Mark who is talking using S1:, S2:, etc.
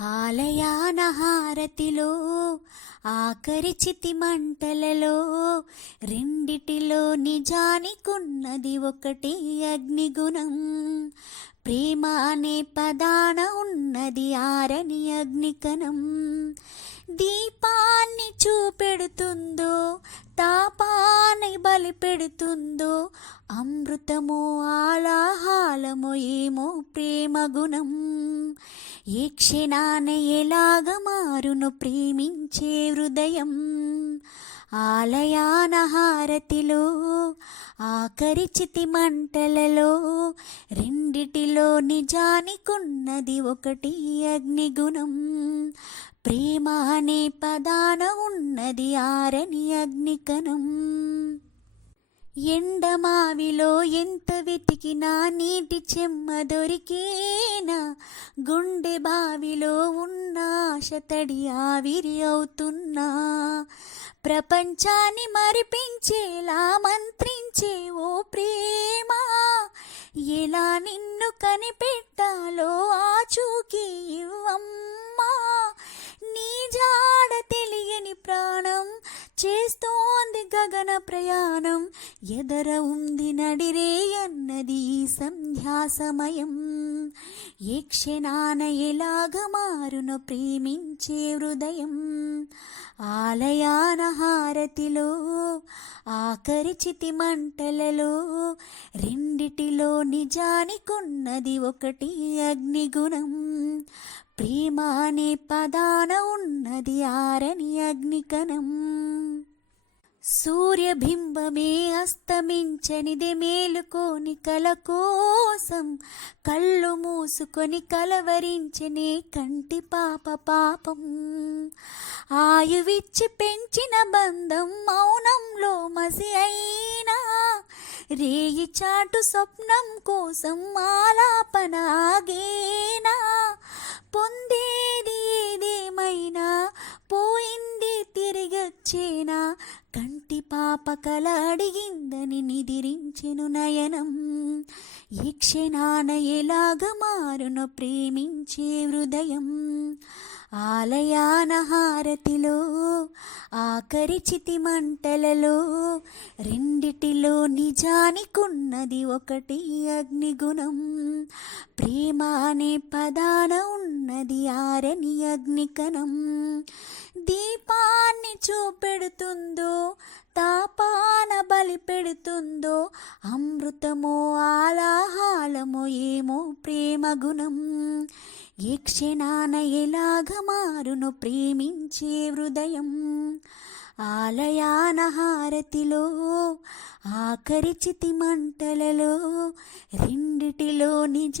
S1: ఆలయాన హారతిలో ఆఖరి చితి మంటలలో రెండిటిలో నిజానికున్నది ఒకటి అగ్నిగుణం. ప్రేమ అనే పదాన ఉన్నది ఆరని అగ్నికణం. దీపాన్ని చూపెడుతుందో తాపాన్ని బలి పెడుతుందో అమృతమో ఆలాహాలము ఏమో ప్రేమ గుణం. ఏ క్షణాన ఎలాగ మారును ప్రేమించే హృదయం. ఆలయాన హారతిలో ఆఖరి చితి మంటలలో రెండిటిలో నిజానికున్నది ఒకటి అగ్నిగుణం. ప్రేమ అనే పదాన ఉన్నది ఆరని అగ్నికణం. ఎండమావిలో ఎంత వెతికినా నీటి చెమ్మ దొరికేనా? గుండె బావిలో ఉన్న ఆశ తడి ఆవిరి అవుతున్నా. ప్రపంచాన్ని మరిపించేలా మంత్రించే ఓ ప్రేమ. ఎలా నిన్ను కనిపెట్టాలో ఆచూకీ ఇవ్వమ్మా చేస్తోంది గగన ప్రయాణం ఎదర ఉంది నడిరే అన్నది సంధ్యా సమయం ఏ క్షణాన ఎలాగ మారును ప్రేమించే హృదయం. ఆలయాన హారతిలో ఆఖరి చితి మంటలలో రెండిటిలో నిజానికున్నది ఒకటి అగ్నిగుణం. ప్రేమ అనే పదాన ఉన్నది ఆరని అగ్నికణం. సూర్యబింబమే అస్తమించనిది మేలుకోని కల కోసం కళ్ళు మూసుకొని కలవరించనే కంటి పాప పాపం. ఆయువిచ్చి పెంచిన బంధం మౌనంలో మసి అయినా. రేయి చాటు స్వప్నం కోసం ఆలాపనాగేనా పొందేది ఏదేమైనా పోయింది తిరిగొచ్చేనా. ప్రతి పాప కల అడిగిందని నిదిరించెను నయనం. ఈ క్షణాన ఎలాగ మారును ప్రేమించే హృదయం. ఆలయాన హారతిలో ఆఖరి చితి మంటలలో రెండిటిలో నిజానికున్నది ఒకటి అగ్నిగుణం. ప్రేమ అనే పదాన ఉన్నది ఆరని అగ్నికణం. దీపాన్ని చూపెడుతుంది పెడుతుందో? అమృతమో ఆలాహాలమో ఏమో ప్రేమ గుణం. ఏ క్షణాన ఎలాగ మారును ప్రేమించే హృదయం. ఆలయాన హారతిలో ఆఖరి చితి మంటలలో రెండిటిలో నిజ